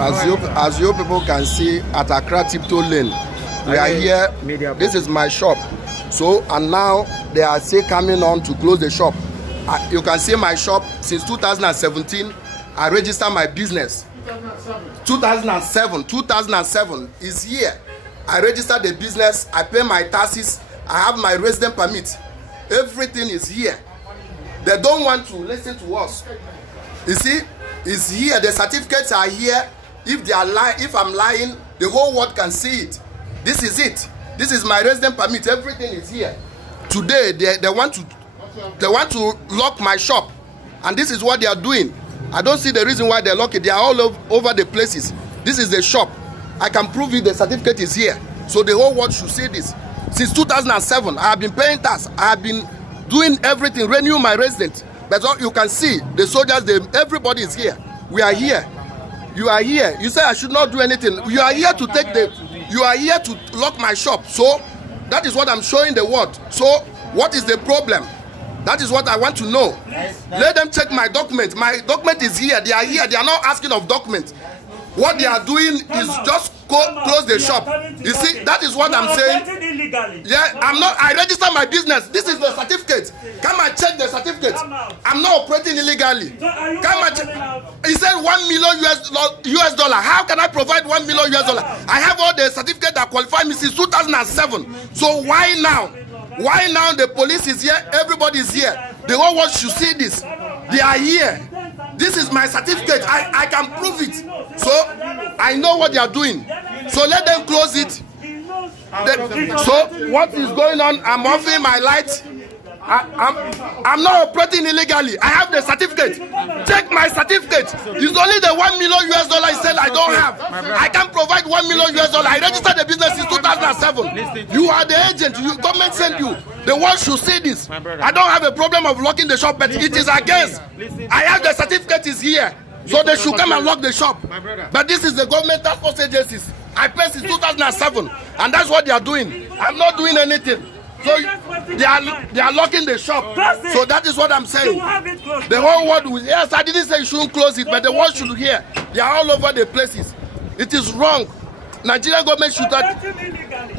As you people can see at Accra Tiptoe Lane, we are here. This is my shop. So, and now they are still coming on to close the shop. You can see my shop since 2017. I registered my business. 2007 is here. I registered the business. I pay my taxes. I have my resident permit. Everything is here. They don't want to listen to us. You see, it's here. The certificates are here. If they are if I'm lying, the whole world can see it. This is it. This is my resident permit. Everything is here. Today they want to lock my shop, and this is what they are doing. I don't see the reason why they lock it. They are all over the places. This is the shop. I can prove it. The certificate is here. So the whole world should see this. Since 2007, I have been paying tax. I have been doing everything, renewing my residence. But you can see the soldiers. Everybody is here. We are here. You are here. You say I should not do anything. You are here to take the. You are here to lock my shop. So that is what I'm showing the world. So what is the problem? That is what I want to know. Let them check my document. My document is here. They are here. They are not asking of documents. What they are doing is just close the shop. You see, that is what I'm saying. Yeah, I register my business. This is the certificate. Come and check the certificate. I'm not operating illegally. Come and check. He said $1 million US dollar. How can I provide $1 million US dollar? I have all the certificates that qualify me since 2007. So why now? Why now the police is here? Everybody is here. The whole world should see this. They are here. This is my certificate. I can prove it. So I know what they are doing. So let them close it. So what is going on? I'm offering my light. I'm not operating illegally. I have the certificate. Check my certificate. It's only the $1 million US dollar I said I don't have. I can provide $1 million US dollar. I registered the business in 2007. You are the agent. Government sent you. The world should see this. I don't have a problem of locking the shop, but it is against. I have the certificate is here. So they should come and lock the shop. But this is the government task force agencies. I paid since 2007. And that's what they are doing. I'm not doing anything. So they are locking the shop. So that is what I'm saying. The whole world will, yes, I didn't say you shouldn't close it, but the world should hear. They are all over the places. It is wrong. Nigerian government should not.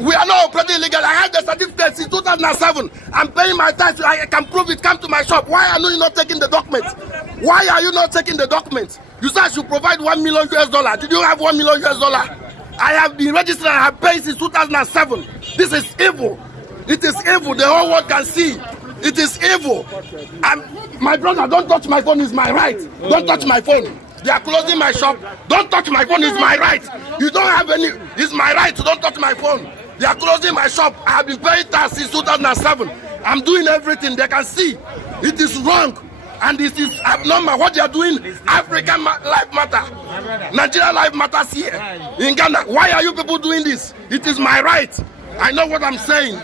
We are not operating illegally. I have the certificate since 2007. I'm paying my tax. I can prove it. Come to my shop. Why are you not taking the documents? Why are you not taking the documents? You said I should provide $1 million US dollar. Did you have $1 million US dollar? I have been registered. I have paid since 2007. This is evil. It is evil. The whole world can see. It is evil. My brother, don't touch my phone. It's my right. Don't touch my phone. They are closing my shop. Don't touch my phone. It's my right. You don't have any. It's my right. So don't touch my phone. They are closing my shop. I have been paying tax since 2007. I'm doing everything. They can see. It is wrong. And this is abnormal. What they are doing, African life matter. Nigeria life matters here. In Ghana. Why are you people doing this? It is my right. I know what I'm saying.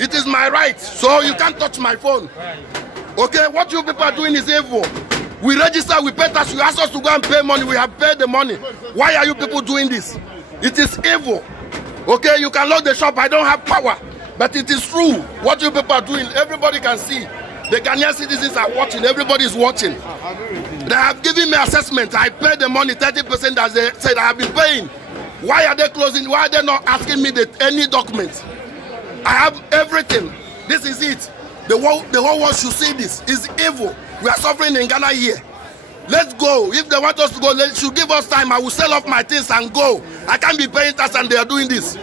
It is my right. So you can't touch my phone. Okay, what you people are doing is evil. We register, we pay tax, you ask us to go and pay money, we have paid the money. Why are you people doing this? It is evil. Okay, you can lock the shop, I don't have power. But it is true. What you people are doing, everybody can see. The Ghanaian citizens are watching, everybody is watching. They have given me assessment, I paid the money, 30% as they said I have been paying. Why are they closing? Why are they not asking me any documents? I have everything. This is it. The whole world should see this. It's evil. We are suffering in Ghana here. Let's go. If they want us to go, they should give us time. I will sell off my things and go. I can't be paying tax and they are doing this.